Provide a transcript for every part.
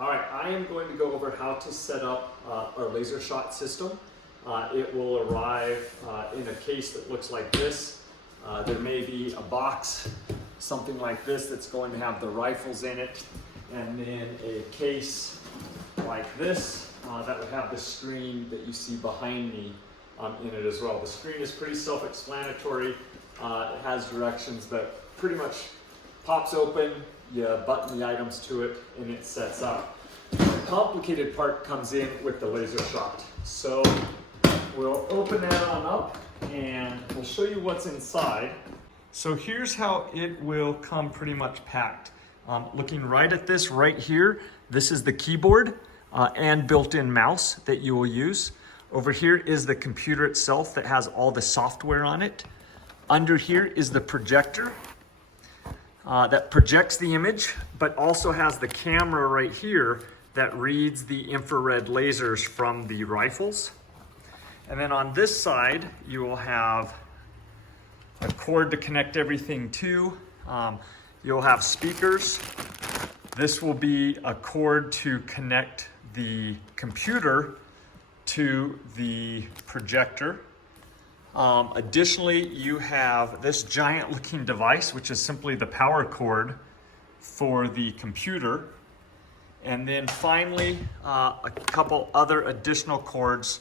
All right, I am going to go over how to set up our laser shot system. It will arrive in a case that looks like this. There may be a box, something like this, that's going to have the rifles in it, and then a case like this that would have the screen that you see behind me in it as well. The screen is pretty self-explanatory. It has directions, but pretty much pops open, you button the items to it, and it sets up. The complicated part comes in with the laser shot. So we'll open that on up and we'll show you what's inside. So here's how it will come pretty much packed. Looking right at this right here, this is the keyboard and built-in mouse that you will use. Over here is the computer itself that has all the software on it. Under here is the projector that projects the image, but also has the camera right here that reads the infrared lasers from the rifles. And then on this side, you will have a cord to connect everything to. You'll have speakers. This will be a cord to connect the computer to the projector. Additionally, you have this giant looking device, which is simply the power cord for the computer. And then finally, a couple other additional cords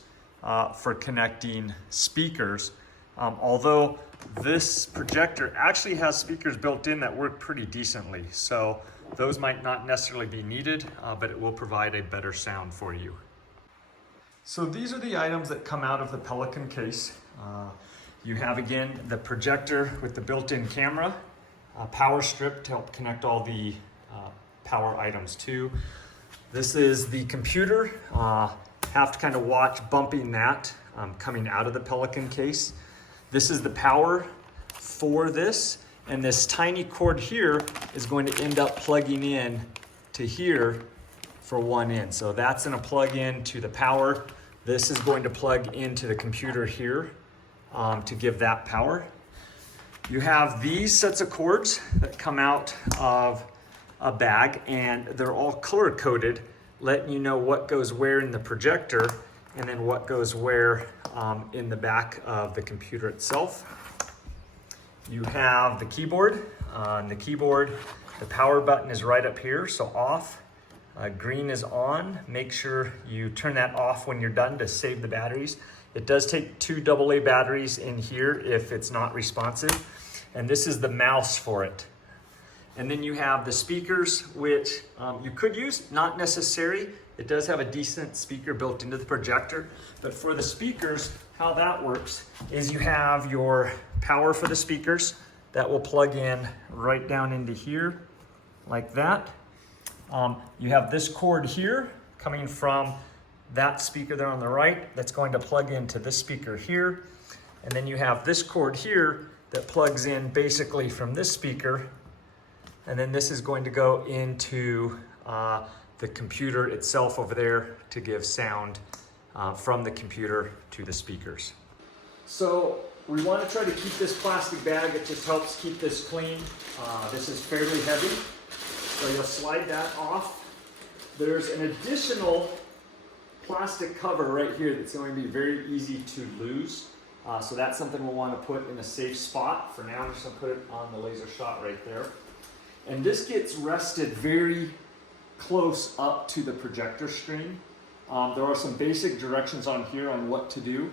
for connecting speakers. Although this projector actually has speakers built in that work pretty decently. So those might not necessarily be needed, but it will provide a better sound for you. So these are the items that come out of the Pelican case. You have, again, the projector with the built-in camera, a power strip to help connect all the power items to. This is the computer. Have to kind of watch bumping that coming out of the Pelican case. This is the power for this, and this tiny cord here is going to end up plugging in to here for one end. So that's going to plug in to the power. This is going to plug into the computer here to give that power. You have these sets of cords that come out of a bag, and they're all color coded, letting you know what goes where in the projector and then what goes where in the back of the computer itself. You have the keyboard. On the keyboard, the power button is right up here, so off. Green is on. Make sure you turn that off when you're done to save the batteries. It does take 2 AA batteries in here if it's not responsive. And this is the mouse for it. And then you have the speakers, which you could use, not necessary. It does have a decent speaker built into the projector. But for the speakers, how that works is you have your power for the speakers that will plug in right down into here, like that. You have this cord here coming from that speaker there on the right that's going to plug into this speaker here. And then you have this cord here that plugs in basically from this speaker. And then this is going to go into the computer itself over there to give sound from the computer to the speakers. So we want to try to keep this plastic bag. It just helps keep this clean. This is fairly heavy. So you'll slide that off. There's an additional plastic cover right here that's going to be very easy to lose. So that's something we'll want to put in a safe spot. For now, I'm just going to put it on the laser shot right there. And this gets rested very close up to the projector screen. There are some basic directions on here on what to do.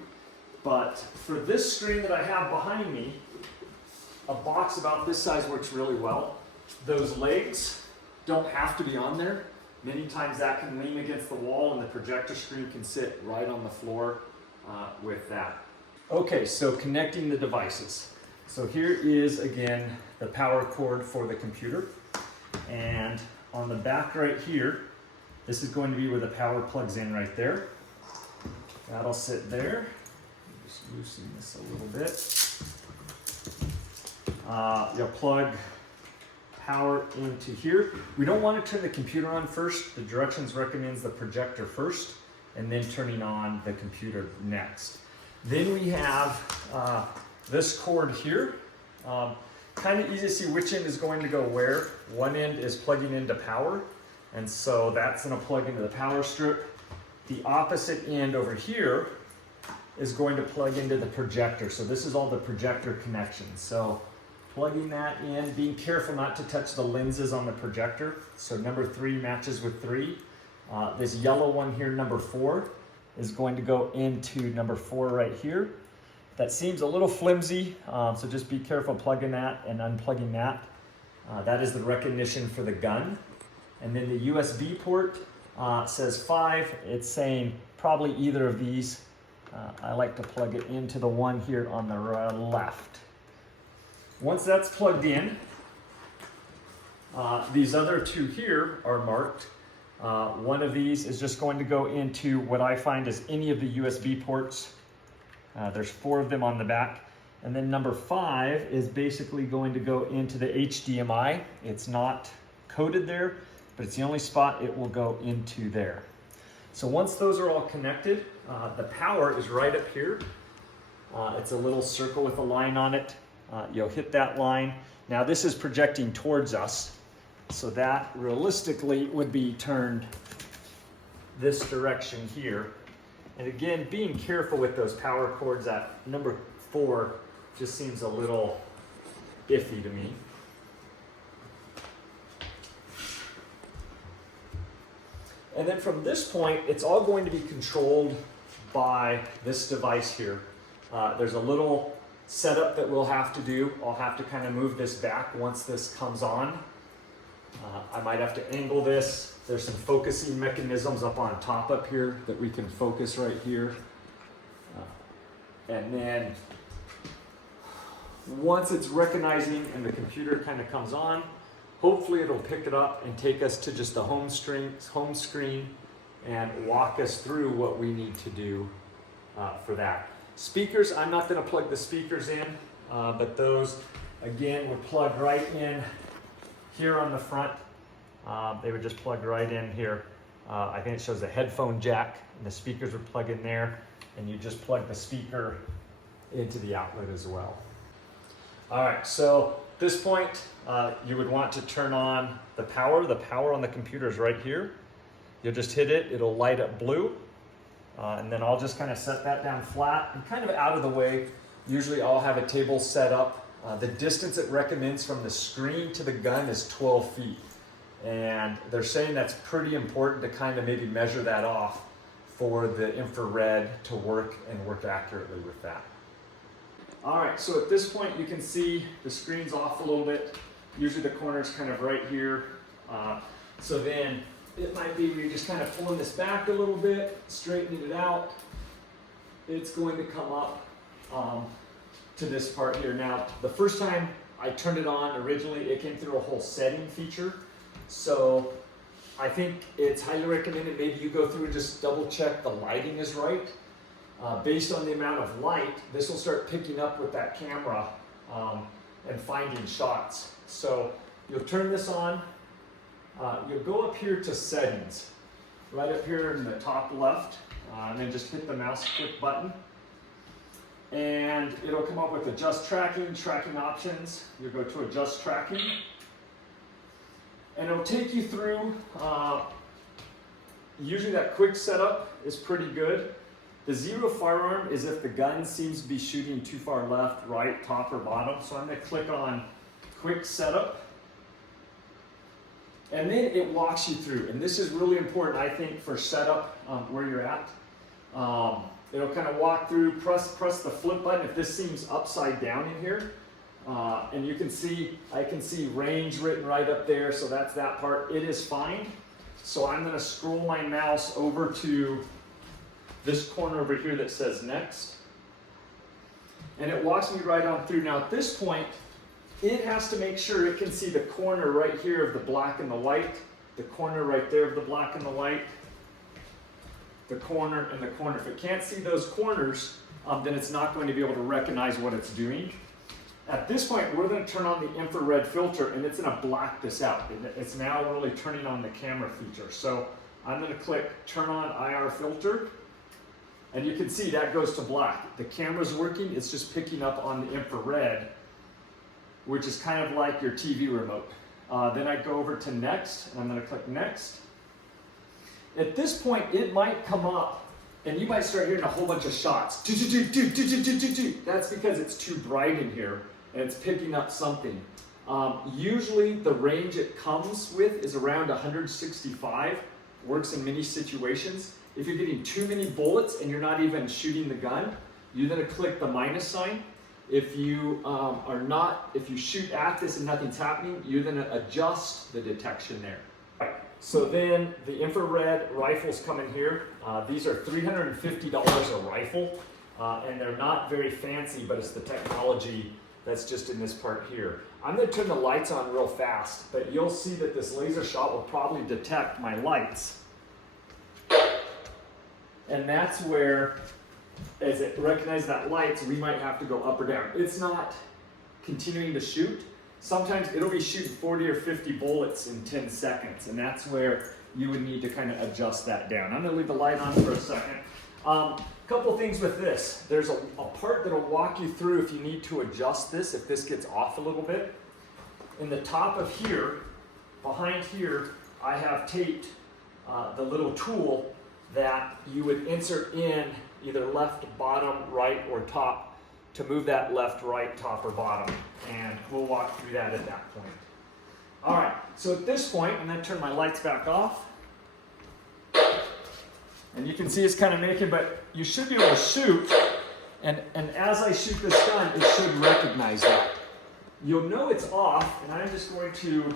But for this screen that I have behind me, a box about this size works really well. Those legs don't have to be on there. Many times that can lean against the wall and the projector screen can sit right on the floor with that. Okay, so connecting the devices. So here is, again, the power cord for the computer. And on the back right here, this is going to be where the power plugs in right there. That'll sit there. Just loosen this a little bit. You'll plug power into here. We don't want to turn the computer on first. The directions recommends the projector first and then turning on the computer next. Then we have this cord here. Kind of easy to see which end is going to go where. One end is plugging into power And so that's gonna plug into the power strip. The opposite end over here is going to plug into the projector. So this is all the projector connections. So plugging that in, being careful not to touch the lenses on the projector. So number 3 matches with 3. This yellow one here, number 4, is going to go into number 4 right here. That seems a little flimsy, so just be careful plugging that and unplugging that. That is the recognition for the gun. And then the USB port says 5. It's saying probably either of these. I like to plug it into the one here on the left. Once that's plugged in, these other 2 here are marked. One of these is just going to go into what I find is any of the USB ports. There's 4 of them on the back. And then number 5 is basically going to go into the HDMI. It's not coded there, but it's the only spot it will go into there. So once those are all connected, the power is right up here. It's a little circle with a line on it. You'll hit that line. Now this is projecting towards us, so that realistically would be turned this direction here. And again, being careful with those power cords, that number 4 just seems a little iffy to me. And then from this point, it's all going to be controlled by this device here. There's a little setup that we'll have to do. I'll have to kind of move this back once this comes on. I might have to angle this. There's some focusing mechanisms up on top up here that we can focus right here. And then once it's recognizing and the computer kind of comes on, hopefully it'll pick it up and take us to just the home screen and walk us through what we need to do for that. Speakers, I'm not going to plug the speakers in, but those, again, would plug right in here on the front. They would just plug right in here. I think it shows a headphone jack, and the speakers would plug in there, and you just plug the speaker into the outlet as well. All right, so at this point, you would want to turn on the power. The power on the computer is right here. You'll just hit it, it'll light up blue. And then I'll just kind of set that down flat and kind of out of the way. Usually I'll have a table set up. The distance it recommends from the screen to the gun is 12 feet. And they're saying that's pretty important to kind of maybe measure that off for the infrared to work and work accurately with that. All right, so at this point you can see the screen's off a little bit. Usually the corner's kind of right here. So then it might be we're just kind of pulling this back a little bit, straightening it out. It's going to come up to this part here. Now, the first time I turned it on originally, it came through a whole setting feature. So I think it's highly recommended maybe you go through and just double check the lighting is right. Based on the amount of light, this will start picking up with that camera and finding shots. So you'll turn this on. You'll go up here to settings, right up here in the top left, and then just hit the mouse click button. And it'll come up with adjust tracking, tracking options. You'll go to adjust tracking. And it'll take you through, usually that quick setup is pretty good. The zero firearm is if the gun seems to be shooting too far left, right, top, or bottom. So I'm going to click on quick setup. And then it walks you through. And this is really important, I think, for setup where you're at. It'll kind of walk through, press the flip button if this seems upside down in here. And you can see, I can see range written right up there, so that's that part. It is fine. So I'm going to scroll my mouse over to this corner over here that says next. And it walks me right on through. Now at this point, it has to make sure it can see the corner right here of the black and the white, the corner right there of the black and the white, the corner and the corner. If it can't see those corners, then it's not going to be able to recognize what it's doing. At this point, we're going to turn on the infrared filter, and it's going to block this out. It's now really turning on the camera feature. So I'm going to click turn on IR filter, and you can see that goes to black. The camera's working, it's just picking up on the infrared, which is kind of like your TV remote. Then I go over to next, and I'm going to click next. At this point, it might come up and you might start hearing a whole bunch of shots. That's because it's too bright in here and it's picking up something. Usually the range it comes with is around 165, works in many situations. If you're getting too many bullets and you're not even shooting the gun, you're gonna click the minus sign. If you if you shoot at this and nothing's happening, you're gonna adjust the detection there. So then the infrared rifles come in here. These are $350 a rifle, and they're not very fancy, but it's the technology that's just in this part here. I'm gonna turn the lights on real fast, but you'll see that this laser shot will probably detect my lights. And that's where, as it recognizes that lights, we might have to go up or down. It's not continuing to shoot. Sometimes it'll be shooting 40 or 50 bullets in 10 seconds, and that's where you would need to kind of adjust that down. I'm gonna leave the light on for a second. Couple things with this. There's a part that'll walk you through if you need to adjust this, if this gets off a little bit. In the top of here, behind here, I have taped the little tool that you would insert in either left, bottom, right, or top to move that left, right, top, or bottom. And we'll walk through that at that point. All right, so at this point, I'm gonna turn my lights back off. And you can see it's kind of making, but you should be able to shoot. And as I shoot this gun, it should recognize that. You'll know it's off, and I'm just going to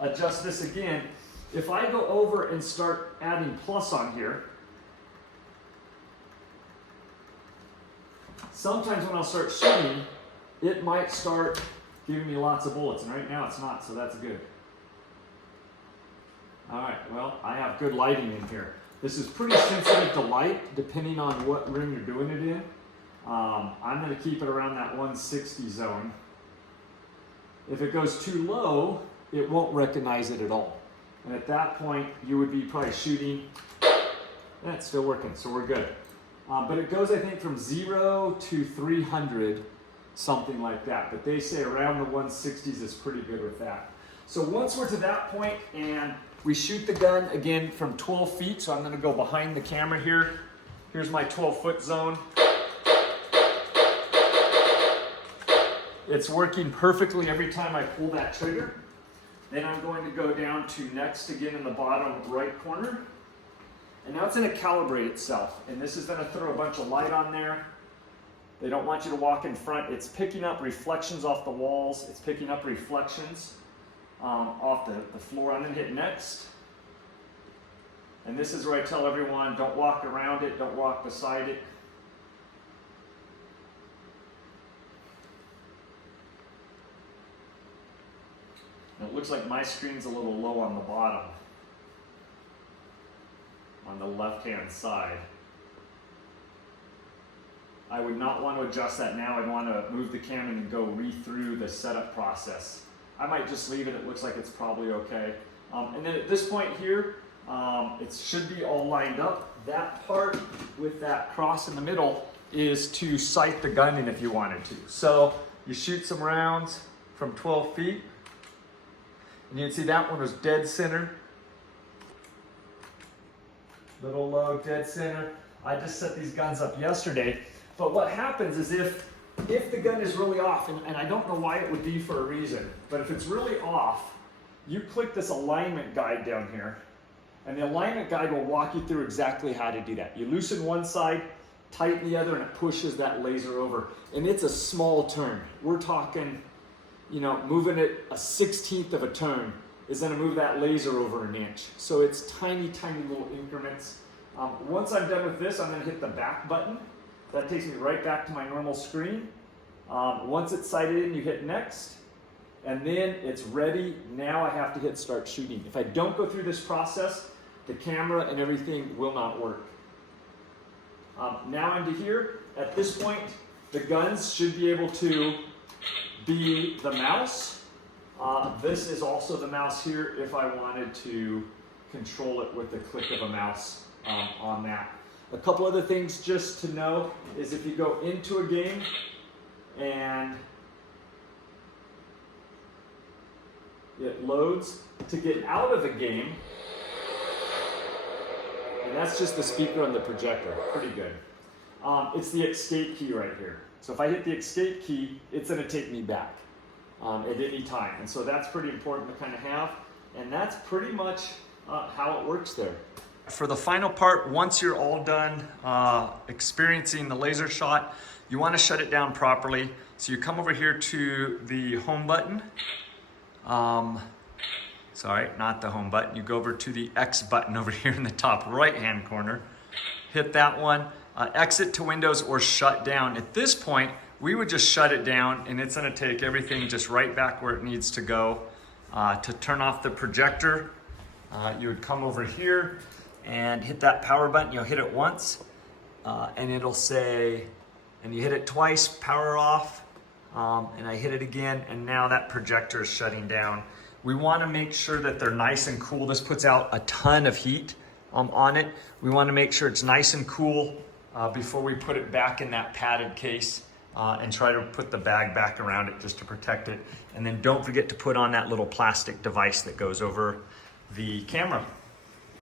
adjust this again. If I go over and start adding plus on here, sometimes when I'll start shooting, it might start giving me lots of bullets, and right now it's not, so that's good. All right, well, I have good lighting in here. This is pretty sensitive to light, depending on what ring you're doing it in. I'm gonna keep it around that 160 zone. If it goes too low, it won't recognize it at all. And at that point, you would be probably shooting, it's still working, so we're good. But it goes, I think, from 0 to 300, something like that. But they say around the 160s is pretty good with that. So once we're to that point and we shoot the gun again from 12 feet, so I'm gonna go behind the camera here. Here's my 12-foot zone. It's working perfectly every time I pull that trigger. Then I'm going to go down to next again in the bottom right corner. And now it's going to calibrate itself. And this is going to throw a bunch of light on there. They don't want you to walk in front. It's picking up reflections off the walls. It's picking up reflections off the floor. I'm going to hit next. And this is where I tell everyone, don't walk around it, don't walk beside it. And it looks like my screen's a little low on the bottom, on the left-hand side. I would not want to adjust that now. I'd want to move the camera and go through the setup process. I might just leave it. It looks like it's probably okay. And then at this point here, it should be all lined up. That part with that cross in the middle is to sight the gun in if you wanted to. So you shoot some rounds from 12 feet. And you can see that one was dead center. Little low, dead center. I just set these guns up yesterday. But what happens is if the gun is really off, and I don't know why it would be for a reason, but if it's really off, you click this alignment guide down here, and the alignment guide will walk you through exactly how to do that. You loosen one side, tighten the other, and it pushes that laser over. And it's a small turn. We're talking, you know, moving it a 1/16 of a turn is going to move that laser over an inch. So it's tiny, tiny little increments. Once I'm done with this, I'm going to hit the back button. That takes me right back to my normal screen. Once it's sighted in, you hit next, and then it's ready. Now I have to hit start shooting. If I don't go through this process, the camera and everything will not work. Now into here. At this point, the guns should be able to be the mouse. This is also the mouse here if I wanted to control it with the click of a mouse on that. A couple other things just to know is if you go into a game and it loads, to get out of a game, And that's just the speaker on the projector, pretty good. It's the escape key right here. So if I hit the escape key, it's gonna take me back at any time. And so that's pretty important to kind of have. And that's pretty much how it works there. For the final part, once you're all done experiencing the laser shot, you want to shut it down properly. So you come over here to the home button. Sorry, not the home button. You go over to the X button over here in the top right-hand corner. Hit that one. Exit to Windows or shut down. At this point, we would just shut it down and it's going to take everything just right back where it needs to go. To turn off the projector, you would come over here and hit that power button. You'll hit it once and it'll say, and you hit it twice, power off, and I hit it again, and now that projector is shutting down. We want to make sure that they're nice and cool. This puts out a ton of heat on it. We want to make sure it's nice and cool before we put it back in that padded case and try to put the bag back around it just to protect it. And then don't forget to put on that little plastic device that goes over the camera.